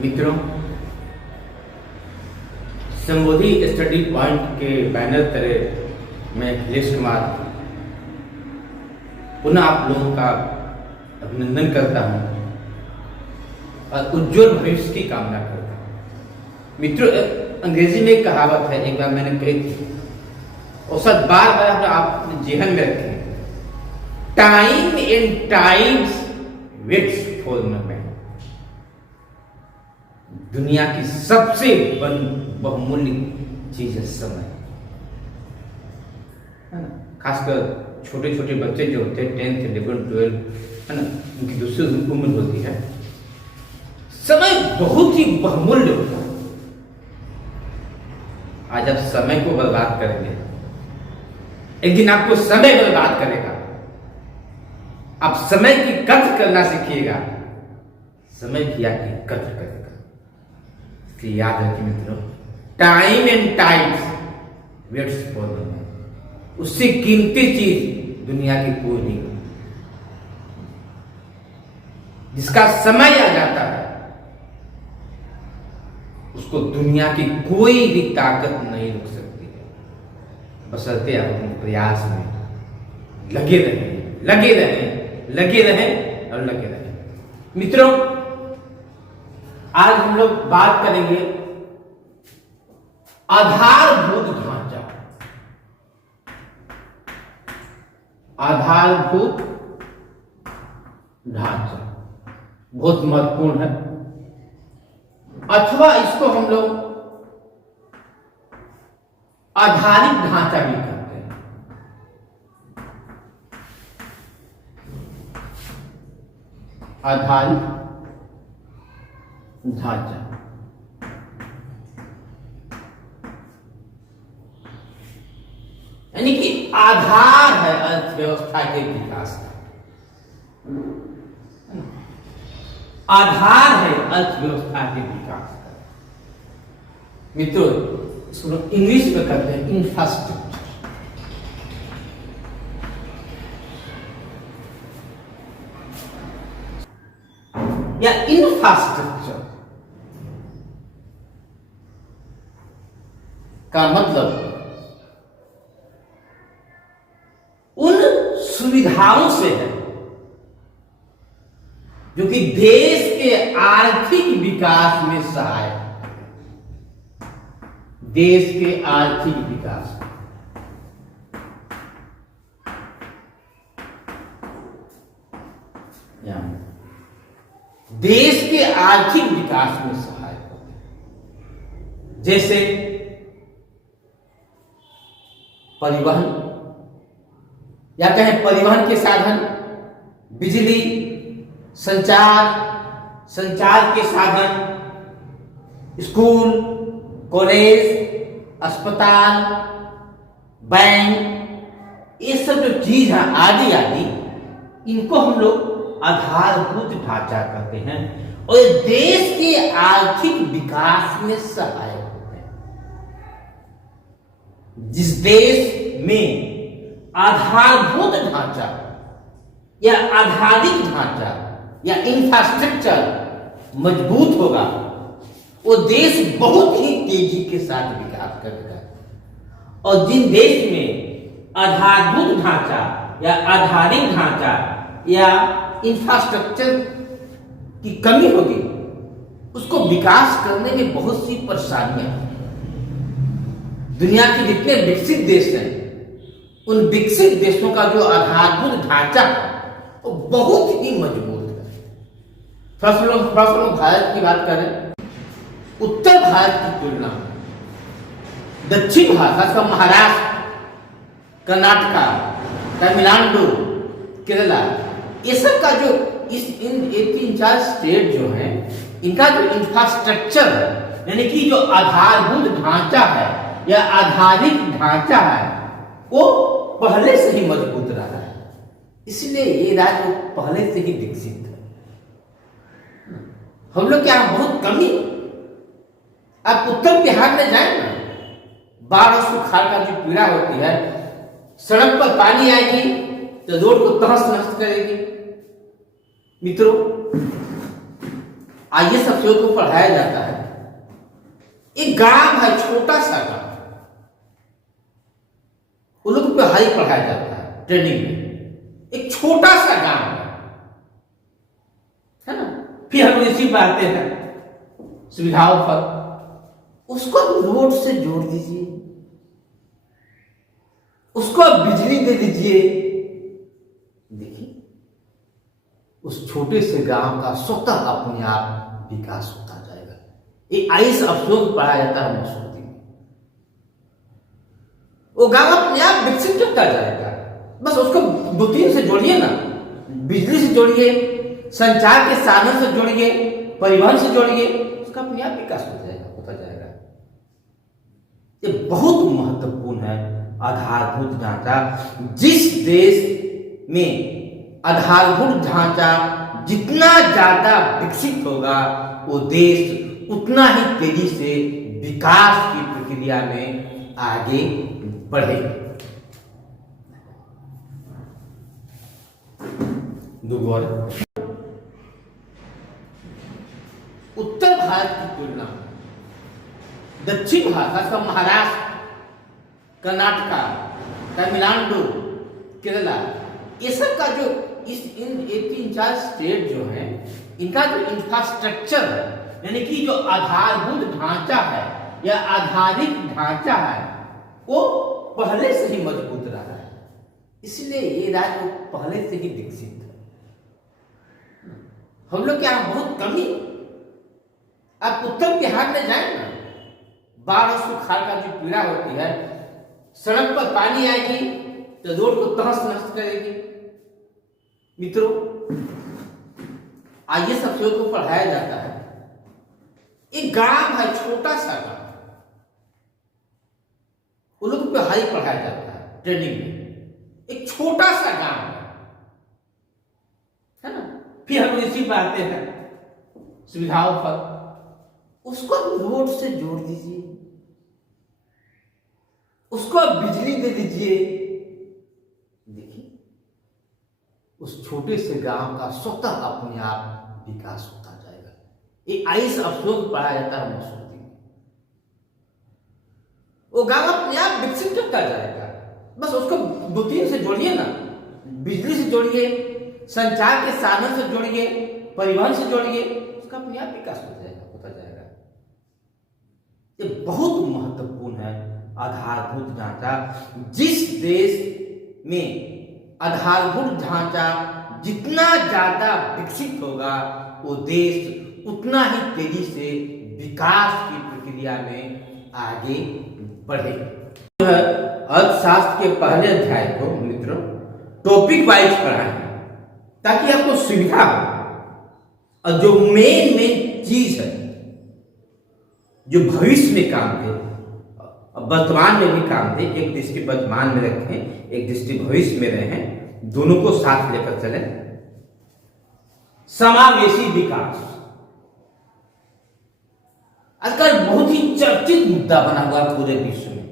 मित्रों, संबोधि study point के banner तले मैं अखिलेश कुमार पुनः आप लोगों का अभिनंदन करता हूं और उज्जवल भविष्य की कामना करता हूं। मित्रों, अंग्रेजी में एक कहावत है, एक बार मैंने कही थी और सब बार बार आप जेहन में रखें, time and times waits for the man. दुनिया की सबसे बहुमूल्य चीज है समय, है ना। खासकर छोटे छोटे बच्चे जो होते हैं 10th 11 12, है ना, उनकी दूसरी उम्र होती है। समय बहुत ही बहुमूल्य होता है। आज आप समय को बर्बाद करेंगे, एक दिन आपको समय बर्बाद करेगा। आप समय की कद्र करना सीखिएगा, समय की आपकी कद्र करेगा। इसलिए याद रखिए मित्रों, time and times waits for the man. उससे कीमती चीज दुनिया की कोई नहीं। जिसका समय आ जाता है उसको दुनिया की कोई भी ताकत नहीं रोक सकती है, बशर्ते आप अपने प्रयास में लगे रहें, लगे रहें, लगे रहें और लगे रहें। मित्रों, आज हम लोग बात करेंगे आधारभूत ढांचा। आधारभूत ढांचा बहुत महत्वपूर्ण है, अथवा इसको हम लोग आधारित ढांचा भी कहते हैं। आधारित ढांचा यानी कि आधार है अर्थव्यवस्था के विकास का। आधार है अर्थव्यवस्था के विकास का। मित्रों, इसको इंग्लिश में कहते हैं इंफ्रास्ट्रक्चर। या इंफ्रास्ट्रक्चर का मतलब उन सुविधाओं से है जो कि देश के आर्थिक विकास में सहायक है। देश के आर्थिक विकास में देश के आर्थिक विकास में सहायक होते हैं। जैसे परिवहन, या कहें परिवहन के साधन, बिजली, संचार के साधन, स्कूल, कॉलेज, अस्पताल, बैंक, ये सब जो चीज है आदि आदि, इनको हम लोग आधारभूत ढांचा कहते हैं और देश के आर्थिक विकास में सहायक होते हैं। जिस देश में आधारभूत ढांचा या आधारित ढांचा या इंफ्रास्ट्रक्चर मजबूत होगा, वो देश बहुत ही तेजी के साथ विकास करेगा। और जिन देश में आधारभूत ढांचा या आधारित ढांचा या इंफ्रास्ट्रक्चर की कमी होगी, उसको विकास करने में बहुत सी परेशानियां हैं। दुनिया के जितने विकसित देश हैं, उन विकसित देशों का जो आधारभूत ढांचा है वो बहुत ही मजबूत है। थोड़ा सा लोग भारत की बात करें, उत्तर भारत की तुलना में दक्षिण भारत, खासकर महाराष्ट्र, कर्नाटका, तमिलनाडु, केरला, ये सब का जो ये 3-4 स्टेट जो है, इनका जो इंफ्रास्ट्रक्चर है, यानी कि जो आधारभूत ढांचा है या आधारित ढांचा है, वो पहले से ही मजबूत रहा है। इसलिए ये राज्य पहले से ही विकसित है। हम लोग क्या बहुत कमी। आप उत्तर बिहार में जाए ना, बाढ़ और सुखाड़ का जो पीड़ा होती है, सड़क पर पानी आएगी तो रोड को तहस नहस करेगी। मित्रों, आइए सब बच्चों को पढ़ाया जाता है। एक गांव है, छोटा सा गांव, उन लोगों को हाई पढ़ाया जाता है ट्रेनिंग में। एक छोटा सा गांव है ना। फिर हम इसी पर आते हैं सुविधाओं पर। उसको रोड से जोड़ दीजिए, उसको बिजली दे दीजिए, देखिए उस छोटे से गांव का स्वतः अपने आप विकास होता जाएगा। ये आइस अफसोस पढ़ाया जाता है मसूरी में। वो गांव अपने आप विकसित होता जाएगा। बस उसको बुद्धिन से जोड़िए ना, बिजली से जोड़िए, संचार के साधन से जोड़िए, परिवहन से जोड़िए, उसका अपने आप विकास हो जाएगा, होता जाएगा। ये बहुत महत्वपूर्ण है आधारभूत ढांचा। जिस देश में आधारभूत ढांचा जितना ज्यादा विकसित होगा, वो देश उतना ही तेजी से विकास की प्रक्रिया में आगे बढ़ेगा। उत्तर भारत की तुलना में दक्षिण भारत, खासकर महाराष्ट्र, कर्नाटका, तमिलनाडु, केरला, ये सब का जो इन 3-4 स्टेट जो है, इनका जो इंफ्रास्ट्रक्चर है, यानी कि जो आधारभूत ढांचा है या आधारित ढांचा है, वो पहले से ही मजबूत रहा है। इसलिए ये राज्य पहले से ही विकसित है। हम लोग क्या बहुत कमी। आप उत्तर बिहार में जाए ना, बाढ़ और सुखाड़ का जो पीड़ा होती है, सड़क पर पानी आएगी तो रोड को तहस नहस करेगी। मित्रों, आइए सब बच्चों को पढ़ाया जाता है। एक गांव है, छोटा सा गांव, उन लोगों को हाई पढ़ाया जाता है ट्रेनिंग में। एक छोटा सा गांव है ना। फिर हम इसी पर आते हैं सुविधाओं पर। उसको रोड से जोड़ दीजिए, उसको बिजली दे दीजिए, देखिए उस छोटे से गांव का स्वतः अपने आप विकास होता जाएगा। ये आइस अफसोस पढ़ाया जाता है मसूरी में। वो गांव अपने आप विकसित होता जाएगा। बस उसको बुद्धिन से जोड़िए ना, बिजली से जोड़िए, संचार के साधन से जोड़िए, परिवहन से जोड़िए, उसका अपने आप विकास हो जाएगा, होता जाएगा। ये बहुत महत्वपूर्ण है आधारभूत ढांचा। जिस देश में आधारभूत ढांचा जितना ज्यादा विकसित होगा, वो देश उतना ही तेजी से विकास की प्रक्रिया में आगे बढ़ेगा। अर्थशास्त्र के पहले अध्याय को मित्रों टॉपिक वाइज पढ़ाएं ताकि आपको सुविधा हो। और जो मेन चीज है जो भविष्य में काम दे, वर्तमान में भी काम दे, एक दृष्टि वर्तमान में रखें, एक दृष्टि भविष्य में रहें, दोनों को साथ लेकर चलें। समावेशी विकास आजकल बहुत ही चर्चित मुद्दा बना हुआ पूरे विश्व में।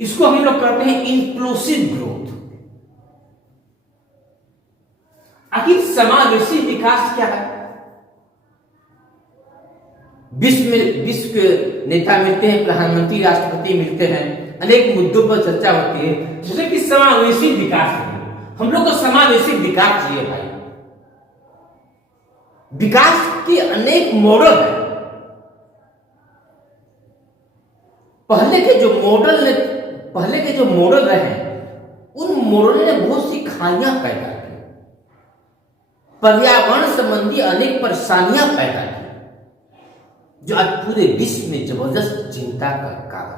इसको हम लोग कहते हैं इंक्लूसिव ग्रोथ। आखिर समावेशी विकास क्या है? विश्व के नेता मिलते हैं, प्रधानमंत्री, राष्ट्रपति मिलते हैं, अनेक मुद्दों पर चर्चा होती है, जैसे कि समावेशी विकास है। हम लोग को समावेशी विकास चाहिए भाई। विकास के अनेक मॉडल है। पहले के जो मॉडल रहे, उन मॉडल ने बहुत सी खामियां पैदा की, पर्यावरण संबंधी अनेक परेशानियां पैदा की, जो आज पूरे विश्व में जबरदस्त चिंता का कारण है।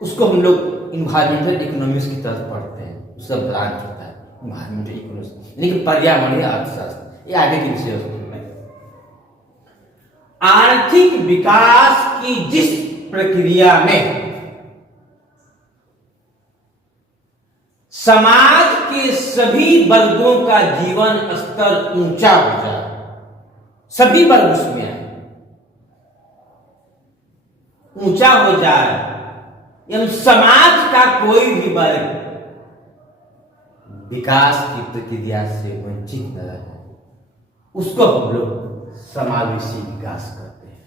उसको हम लोग इन्वायरमेंटल इकोनॉमिक्स की तरफ पढ़ते हैं। उसका ब्रांच होता है इन्वायरमेंटल इकोनॉमिक्स, यानी कि पर्यावरणीय अर्थशास्त्र। ये आगे की विषय है। आर्थिक विकास की जिस प्रक्रिया में समाज के सभी वर्गों का जीवन स्तर ऊंचा हो जाए, सभी वर्ग उसमें आए, ऊंचा हो जाए, यानी समाज का कोई भी वर्ग विकास की प्रक्रिया से वंचित न रहे, उसको हम लोग समावेशी विकास कहते हैं।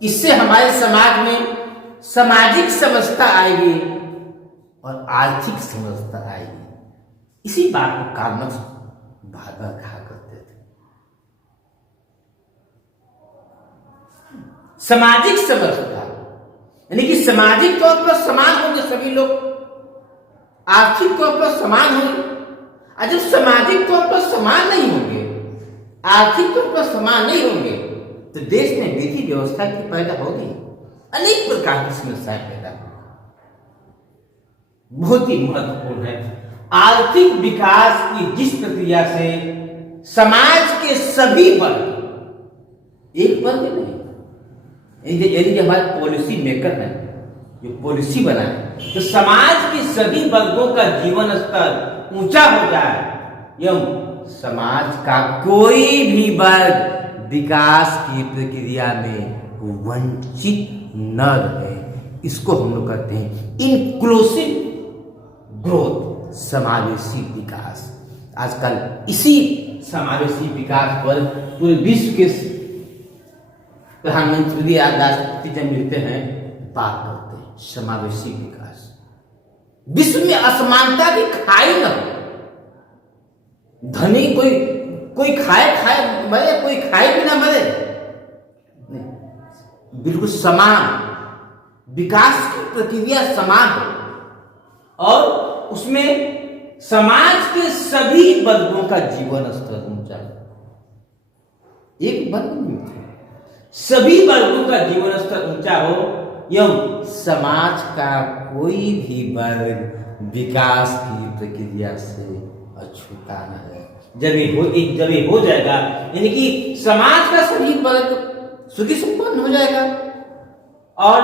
इससे हमारे समाज में सामाजिक समरसता आएगी और आर्थिक समरसता आएगी। इसी बात को कार्ल मार्क्स बार बार कहा करते थे। सामाजिक समरसता यानी कि सामाजिक तौर पर समान होंगे सभी लोग, आर्थिक तौर पर समान होंगे। और जब सामाजिक तौर पर समान नहीं होंगे, आर्थिक तौर पर समान नहीं होंगे, तो देश में विधि व्यवस्था की पैदा होगी, अनेक प्रकार की समस्याएं पैदा होगी। बहुत ही महत्वपूर्ण है आर्थिक विकास की जिस प्रक्रिया से समाज के सभी वर्ग, एक वर्ग नहीं, यदि हमारे पॉलिसी मेकर है जो पॉलिसी बनाए तो समाज के सभी वर्गों का जीवन स्तर ऊंचा हो जाए एवं समाज का कोई भी वर्ग विकास की प्रक्रिया में वंचित न रहे, इसको हम लोग कहते हैं इंक्लूसिव ग्रोथ, समावेशी विकास। आजकल इसी समावेशी विकास पर पूरे विश्व के प्रधानमंत्री या राष्ट्रपति जब मिलते हैं बात करते हैं समावेशी विकास। विश्व में असमानता की खाई न हो, धनी कोई खाए मरे, कोई खाए भी ना मरे, बिल्कुल समान विकास की प्रक्रिया समान हो और उसमें समाज के सभी वर्गों का जीवन स्तर ऊंचा हो। एक वर्ग नहीं, सभी वर्गों का जीवन स्तर ऊंचा हो एवं समाज का कोई भी वर्ग विकास की प्रक्रिया से अछूता न है। जब ये हो जाएगा यानी कि समाज का सभी वर्ग सुखी संपन्न हो जाएगा, और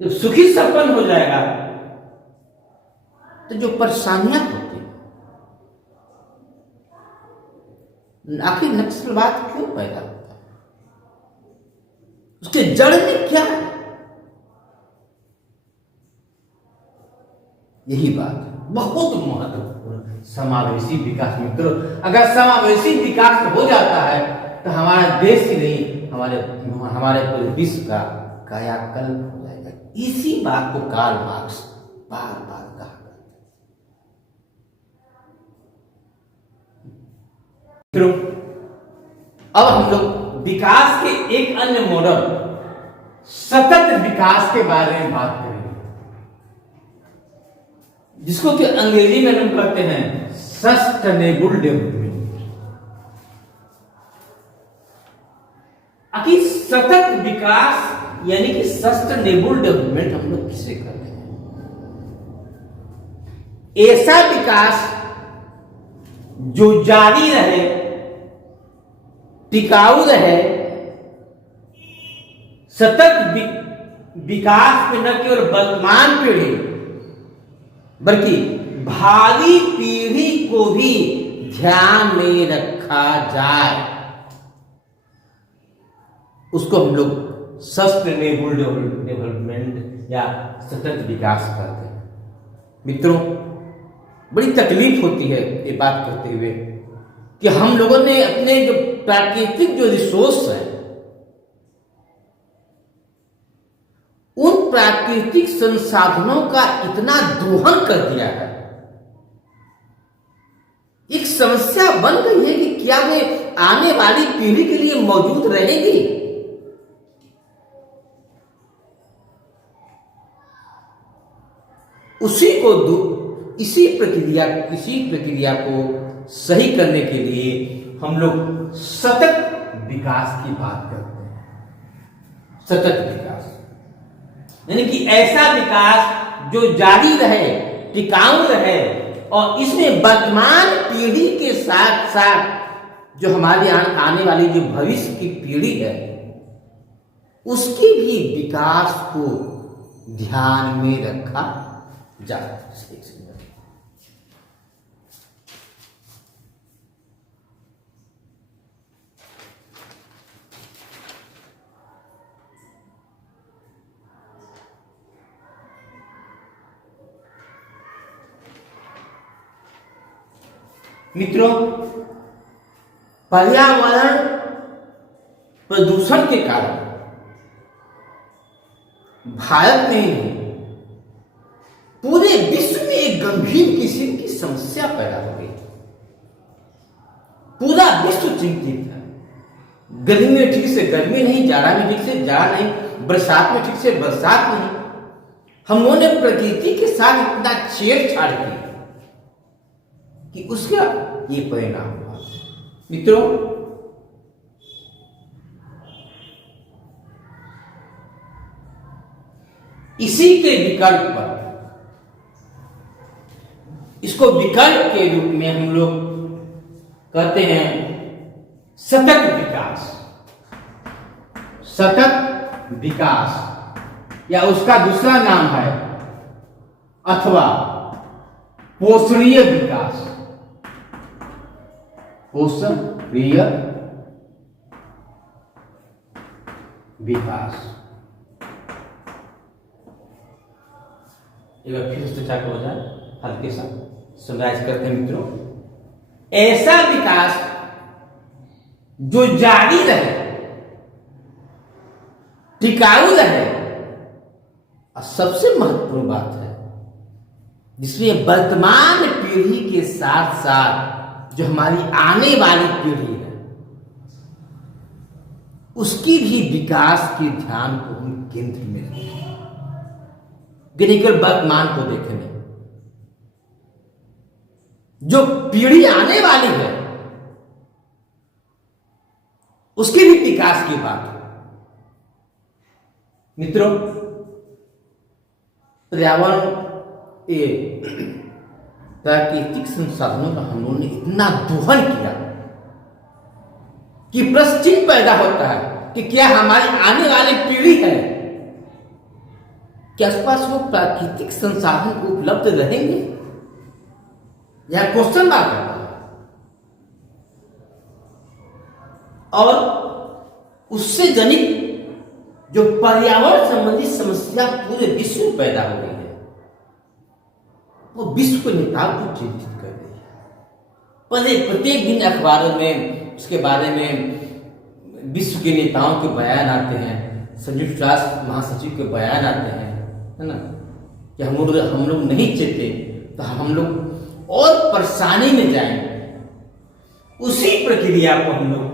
जब सुखी संपन्न हो जाएगा तो जो परेशानियां होती हैं, आखिर नक्सलवाद क्यों पैदा होता है, उसके जड़ में क्या है, यही बात बहुत महत्वपूर्ण समावेशी विकास। मित्रों, अगर समावेशी विकास हो जाता है तो हमारा देश ही नहीं, हमारे पूरे विश्व का कायाकल्प हो जाएगा। इसी बात को कार्ल मार्क्स बार बार कहा। मित्रों, अब हम लोग विकास के एक अन्य मॉडल सतत विकास के बारे में बात करेंगे, जिसको कि अंग्रेजी में हम कहते हैं सस्टेनेबल डेवलपमेंट। आखिर सतत विकास यानी कि सस्टेनेबल डेवलपमेंट हम लोग किसे कहते हैं? ऐसा विकास जो जारी रहे, टिकाऊ रहे, सतत विकास में न केवल वर्तमान पीढ़ी बल्कि भावी पीढ़ी को भी ध्यान में रखा जाए, उसको हम लोग सस्टेनेबल डेवलपमेंट या सतत विकास कहते हैं। मित्रों, बड़ी तकलीफ होती है ये बात करते हुए कि हम लोगों ने अपने जो प्राकृतिक जो रिसोर्स है, उन प्राकृतिक संसाधनों का इतना दोहन कर दिया है, एक समस्या बन गई है कि क्या वे आने वाली पीढ़ी के लिए मौजूद रहेगी। इसी प्रक्रिया को सही करने के लिए हम लोग सतत विकास की बात करते हैं। सतत विकास यानी कि ऐसा विकास जो जारी रहे, टिकाऊ रहे और इसमें वर्तमान पीढ़ी के साथ साथ जो हमारे आने वाली जो भविष्य की पीढ़ी है, उसके भी विकास को ध्यान में रखा जाए। मित्रों, पर्यावरण प्रदूषण के कारण भारत में ही पूरे विश्व में एक गंभीर किस्म की समस्या पैदा हो गई। पूरा विश्व चिंतित है। गर्मी में ठीक से गर्मी नहीं, जाड़ा में ठीक से जाड़ा नहीं, बरसात में ठीक से बरसात नहीं। हम लोगों ने प्रकृति के साथ इतना छेड़छाड़ की कि उसका ये परिणाम हुआ। मित्रों, इसी के विकल्प पर, इसको विकल्प के रूप में हम लोग कहते हैं सतत विकास। सतत विकास या उसका दूसरा नाम है अथवा पोषणीय विकास। पोषणीय विकास। एक बार फिर से चर्चा हो जाए, हल्के सा समराइज करते हैं मित्रों। ऐसा विकास जो जारी रहे, टिकाऊ रहे, और सबसे महत्वपूर्ण बात है जिसमें वर्तमान पीढ़ी के साथ साथ जो हमारी आने वाली पीढ़ी है उसकी भी विकास के ध्यान को हम केंद्र में रखें, केवल वर्तमान को देखें। जो पीढ़ी आने वाली है उसके भी विकास की बात है। मित्रों, पर्यावरण ये प्राकृतिक संसाधनों का हम लोगों ने इतना दोहन किया कि प्रश्न चिन्ह पैदा होता है कि क्या हमारी आने वाली पीढ़ी है, क्या आसपास वो प्राकृतिक संसाधन उपलब्ध रहेंगे, यह क्वेश्चन मार्क है। और उससे जनित जो पर्यावरण संबंधी समस्या पूरे विश्व में पैदा हो गई है वो विश्व के नेताओं को चिंतित कर रही है। प्रत्येक दिन अखबारों में उसके बारे में विश्व के नेताओं के बयान आते हैं, संयुक्त राष्ट्र महासचिव के बयान आते हैं, है ना, कि हम लोग नहीं चेते तो हम लोग और परेशानी में जाएंगे। उसी प्रक्रिया को हम लोग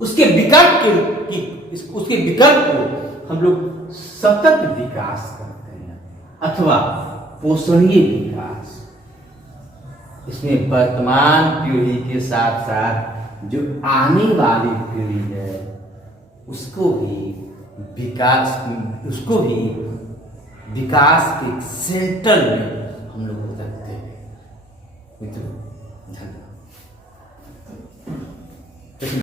उसके विकल्प को हम लोग सतत विकास करते हैं अथवा पोषणीय विकास। इसमें वर्तमान पीढ़ी के साथ साथ जो आने वाली पीढ़ी है उसको भी विकास के सेंटर में